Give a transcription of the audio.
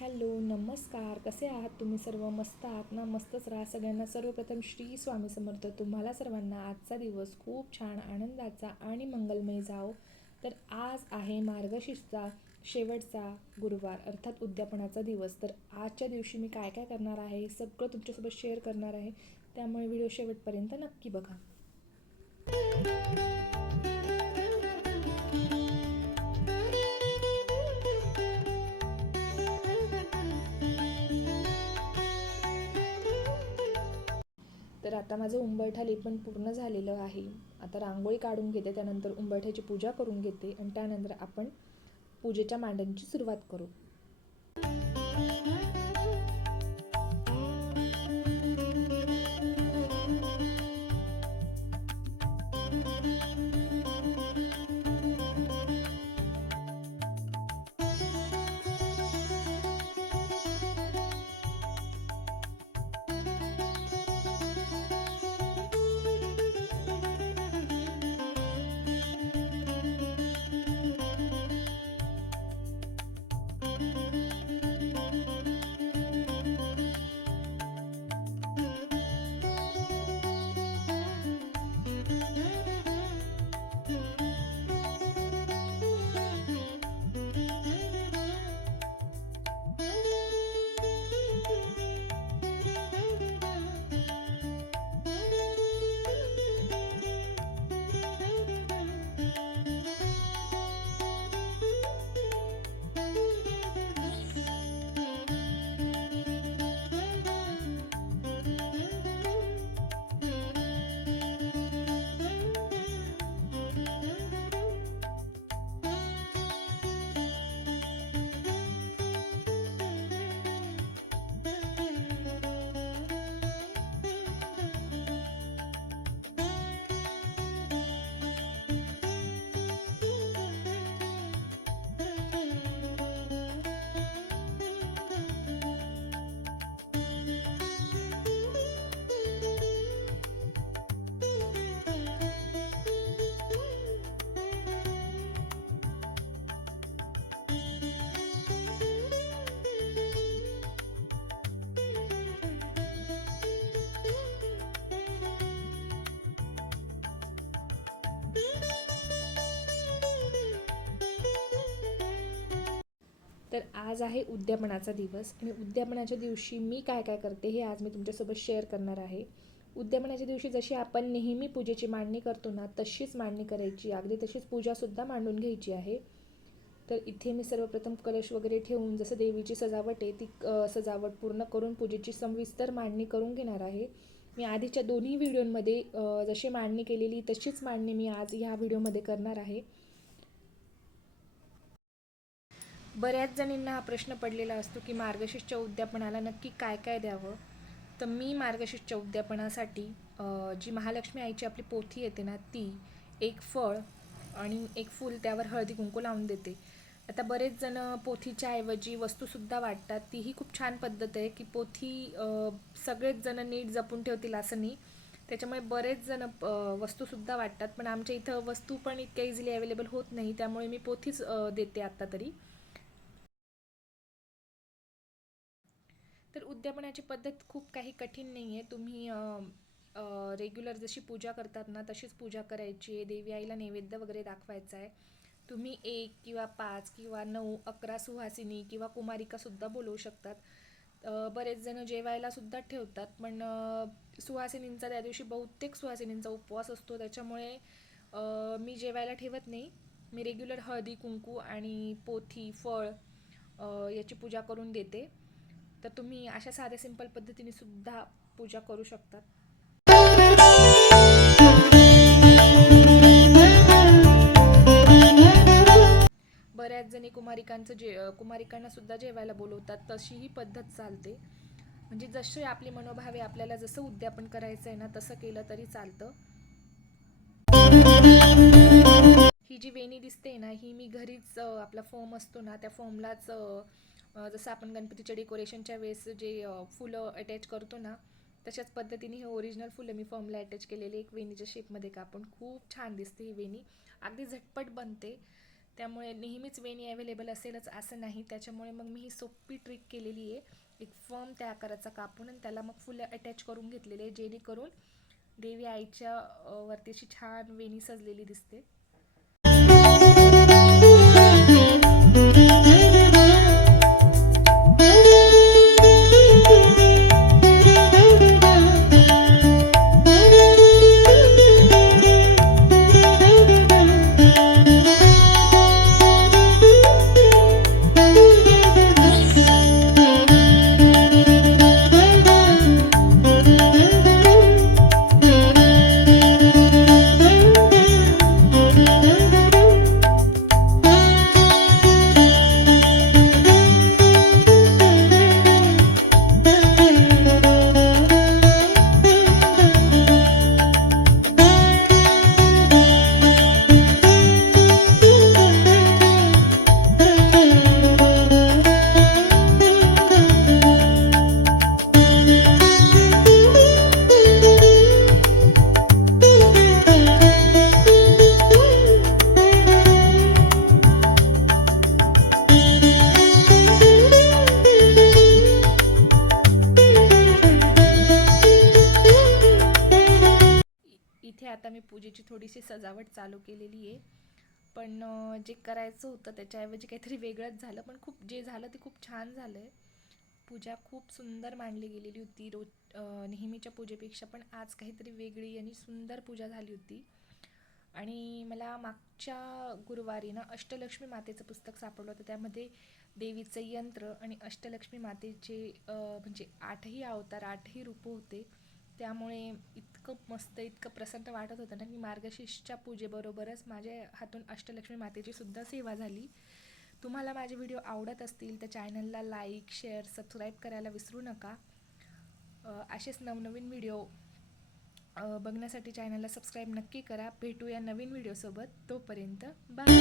Hello नमस्कार. कसे आहात तुम्ही सर्व? मस्त आहात ना? मस्तच राहा. सगळ्यांना सर्वप्रथम श्री स्वामी समर्थ. तुम्हाला सर्वांना आजचा दिवस खूप छान आनंदाचा आणि मंगलमय जाओ. तर आज आहे मार्गशीर्षचा शेवटचा गुरुवार अर्थात उद्यापनाचा दिवस. तर आजच्या दिवशी मी काय काय करणार आहे हे सगळं तुमच्यासोबत शेअर करणार आहे, त्यामुळे व्हिडिओ शेवटपर्यंत नक्की बघा. तर आता माझं उंबरठा लेपन पूर्ण झालेलं आहे. आता रांगोळी काढून घेते, त्यानंतर उंबरठ्याची पूजा करून घेते आणि त्यानंतर आपण पूजेच्या मांडणीची सुरुवात करू. तर आज आहे उद्यापनाचा दिवस आणि उद्यापनाच्या दिवशी मी काय काय करते हे आज मी तुमच्यासोबत शेअर करणार आहे. उद्यापनाच्या दिवशी जशी आपण नेहमी पूजेची मांडणी करतो ना, तशीच मांडणी करायची, अगदी तशीच पूजासुद्धा मांडून घ्यायची आहे. तर इथे मी सर्वप्रथम कलश वगैरे ठेवून जसं देवीची सजावट आहे ती सजावट पूर्ण करून पूजेची सविस्तर मांडणी करून घेणार आहे. मी आधीच्या दोन्ही व्हिडिओमध्ये जशी मांडणी केलेली तशीच मांडणी मी आज ह्या व्हिडिओमध्ये करणार आहे. बऱ्याच जणींना हा प्रश्न पडलेला असतो की मार्गशीर्षच्या उद्यापनाला नक्की काय काय द्यावं. तर मी मार्गशीर्षच्या उद्यापनासाठी जी महालक्ष्मी आईची आपली पोथी येते ना, ती एक फळ आणि एक फूल त्यावर हळदी कुंकू लावून देते. आता बरेच जण पोथीच्या ऐवजी वस्तूसुद्धा वाटतात. तीही खूप छान पद्धत आहे की पोथी सगळेच जण नीट जपून ठेवतील असं नाही, त्याच्यामुळे बरेच जण वस्तूसुद्धा वाटतात. पण आमच्या इथं वस्तू पण इतक्या इझिली अवेलेबल होत नाही, त्यामुळे मी पोथीच देते आत्ता तरी. तर उद्यापनाची पद्धत खूप काही कठीण नाही आहे. तुम्ही रेग्युलर जशी पूजा करतात ना तशीच पूजा करायची आहे. देवी आईला नैवेद्य वगैरे दाखवायचा आहे. तुम्ही 1 किंवा 5 किंवा 9, 11 सुहासिनी किंवा कुमारिकासुद्धा बोलवू शकतात. बरेच जण जेवायला सुद्धा ठेवतात, पण सुहासिनींचा त्या दिवशी बहुतेक सुहासिनींचा उपवास असतो, त्याच्यामुळे मी जेवायला ठेवत नाही. मी रेग्युलर हळदी कुंकू आणि पोथी फळ याची पूजा करून देते. तर तुम्ही अशा साध्या सिंपल पद्धतीने सुद्धा पूजा करू शकता. बऱ्याच जणी कुमारिकांना सुद्धा जेवायला बोलवतात, तशीही पद्धत चालते. म्हणजे जसे आपली मनोभावे आपल्याला जसं उद्यापन करायचं आहे ना तसं केलं तरी चालतं. ही जी वेणी दिसते ना, ही मी घरीच आपला फोम असतो ना त्या फोमलाच जसं आपण गणपतीच्या डेकोरेशनच्या वेळेस जे फुलं अटॅच करतो ना, तशाच पद्धतीने हे ओरिजिनल फुलं मी फॉर्मला अटॅच केलेले एक वेणीच्या शेपमध्ये कापून. खूप छान दिसते ही वेणी, अगदी झटपट बनते. त्यामुळे नेहमीच वेणी अवेलेबल असेलच असं नाही. त्याच्यामुळे मग मी ही सोपी ट्रिक केलेली आहे. एक फर्म त्या आकाराचा कापून आणि त्याला मग फुलं अटॅच करून घेतलेले आहे, जेणेकरून देवी आईच्या वरती अशी छान वेणी सजलेली दिसते. इथे आता मी पूजेची थोडीशी सजावट चालू केलेली आहे. पण जे करायचं होतं त्याच्याऐवजी काहीतरी वेगळंच झालं. पण जे झालं ते खूप छान झालं आहे. पूजा खूप सुंदर मांडली गेलेली होती. नेहमीच्या पूजेपेक्षा पण आज काहीतरी वेगळी आणि सुंदर पूजा झाली होती. आणि मला मागच्या गुरुवारी ना अष्टलक्ष्मी मातेचं पुस्तक सापडलं होतं. त्यामध्ये देवीचं यंत्र आणि अष्टलक्ष्मी मातेचे म्हणजे 8ही अवतार, 8ही रूपं होते. त्यामुळे इतकं मस्त, इतकं प्रसन्न वाटत होतं ना की मार्गशीर्षच्या पूजेबरोबरच माझ्या हातून अष्टलक्ष्मी मातेची सुद्धा सेवा झाली. तुम्हाला माझे व्हिडिओ आवडत असतील तर चॅनलला लाईक, शेअर, सबस्क्राईब करायला विसरू नका. असेच नवनवीन व्हिडिओ बघण्यासाठी चॅनलला सबस्क्राईब नक्की करा. भेटूया नवीन व्हिडिओसोबत. तोपर्यंत बाय.